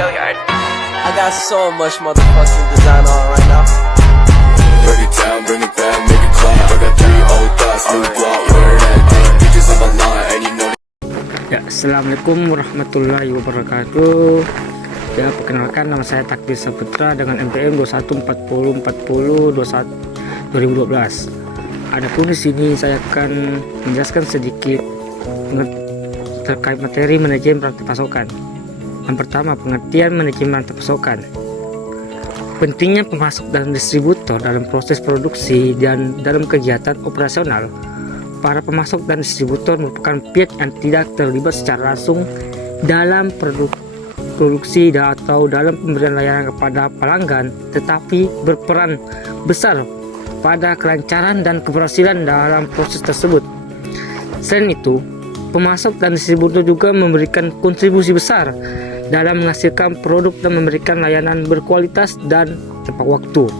I got so much motherfucking design on right now. Break it down, bring it back, make it clap. I got 3 old thoughts, new block, where that day. Bitches on my line, and you know. Ya, assalamualaikum warahmatullahi wabarakatuh. Ya, perkenalkan nama saya Takdir Saputra dengan NPM 21404021 2012. Adapun di sini saya akan menjelaskan sedikit terkait materi manajemen rantai pasokan. Yang pertama, pengertian manajemen rantai pasokan. Pentingnya pemasok dan distributor dalam proses produksi dan dalam kegiatan operasional. Para pemasok dan distributor merupakan pihak yang tidak terlibat secara langsung dalam produksi atau dalam pemberian layanan kepada pelanggan, tetapi berperan besar pada kelancaran dan keberhasilan dalam proses tersebut. Selain itu, pemasok dan distributor juga memberikan kontribusi besar dalam menghasilkan produk dan memberikan layanan berkualitas dan tepat waktu.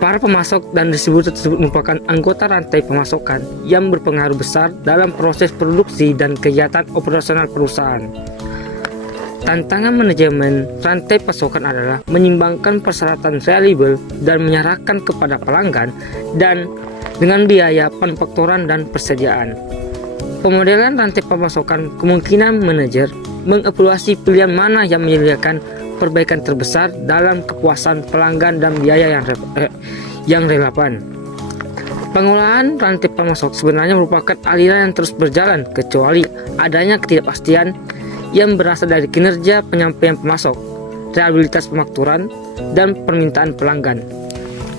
Para pemasok dan distributor tersebut merupakan anggota rantai pemasokan yang berpengaruh besar dalam proses produksi dan kegiatan operasional perusahaan. Tantangan manajemen rantai pasokan adalah menyimbangkan persyaratan reliable dan menyerahkan kepada pelanggan dan dengan biaya penfakturan dan persediaan. Pemodelan rantai pemasokan kemungkinan manajer mengevaluasi pilihan mana yang menyediakan perbaikan terbesar dalam kepuasan pelanggan dan biaya yang relevan. Pengolahan rantai pemasok sebenarnya merupakan aliran yang terus berjalan kecuali adanya ketidakpastian yang berasal dari kinerja penyampaian pemasok, reliabilitas pemakturan, dan permintaan pelanggan.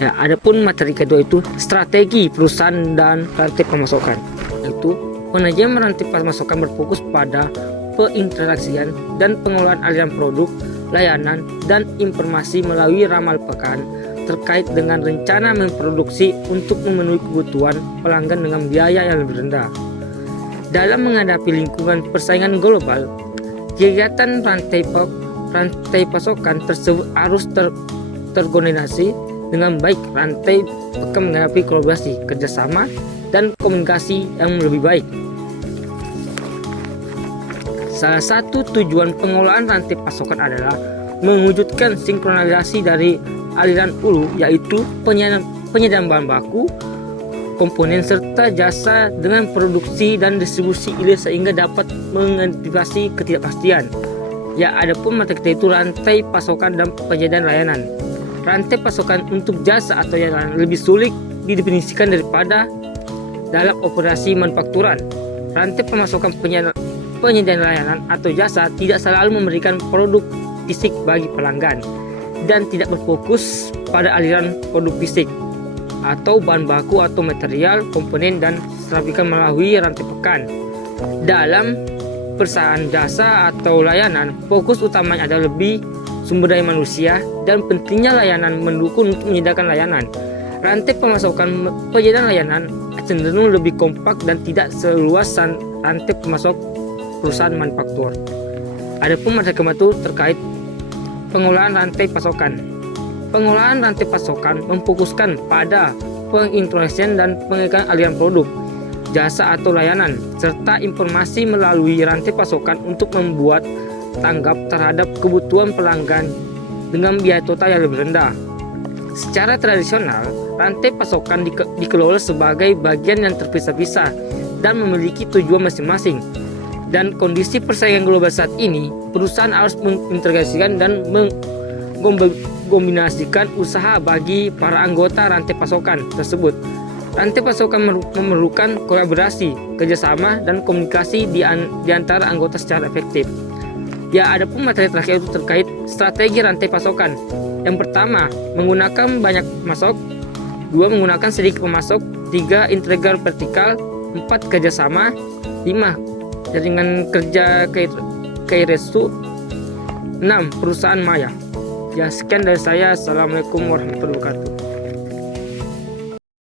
Ya, adapun materi kedua itu strategi perusahaan dan rantai pemasokan. Itu manajemen rantai pemasokan berfokus pada penginteraksian dan pengelolaan aliran produk, layanan, dan informasi melalui ramal pekan terkait dengan rencana memproduksi untuk memenuhi kebutuhan pelanggan dengan biaya yang lebih rendah. Dalam menghadapi lingkungan persaingan global, kegiatan rantai pasokan tersebut harus terkoordinasi dengan baik. Rantai akan menghadapi kolaborasi, kerjasama, dan komunikasi yang lebih baik. Salah satu tujuan pengelolaan rantai pasokan adalah mewujudkan sinkronisasi dari aliran hulu, yaitu penyediaan bahan baku, komponen serta jasa dengan produksi dan distribusi hilir sehingga dapat mengantisipasi ketidakpastian. Ya, adapun materi kita itu rantai pasokan dan penyediaan layanan. Rantai pasokan untuk jasa atau yang lain lebih sulit didefinisikan daripada dalam operasi manufakturan. Rantai pemasokan penyediaan layanan atau jasa tidak selalu memberikan produk fisik bagi pelanggan dan tidak berfokus pada aliran produk fisik atau bahan baku atau material, komponen, dan distribusikan melalui rantai pekan. Dalam perusahaan jasa atau layanan, fokus utamanya adalah lebih sumber daya manusia dan pentingnya layanan mendukung untuk menyediakan layanan. Rantai pemasokan penyediaan layanan cenderung lebih kompak dan tidak seluas rantai pemasok perusahaan manufaktur. Adapun materi keempat terkait pengolahan rantai pasokan. Pengolahan rantai pasokan memfokuskan pada pengintegrasian dan pengiriman aliran produk, jasa atau layanan, serta informasi melalui rantai pasokan untuk membuat tanggap terhadap kebutuhan pelanggan dengan biaya total yang lebih rendah. Secara tradisional, rantai pasokan dikelola sebagai bagian yang terpisah-pisah dan memiliki tujuan masing-masing. Dan kondisi persaingan global saat ini, perusahaan harus mengintegrasikan dan mengkombinasikan usaha bagi para anggota rantai pasokan tersebut. Rantai pasokan memerlukan kolaborasi, kerjasama, dan komunikasi di antara anggota secara efektif. Ya, adapun materi terakhir itu terkait strategi rantai pasokan. Yang pertama, menggunakan banyak pemasok. 2. Menggunakan sedikit pemasok. 3. Integral vertikal. 4. Kerjasama. 5. Jaringan kerja keirestu. 6. Perusahaan maya. Ya, sekian dari saya. Assalamualaikum warahmatullahi wabarakatuh.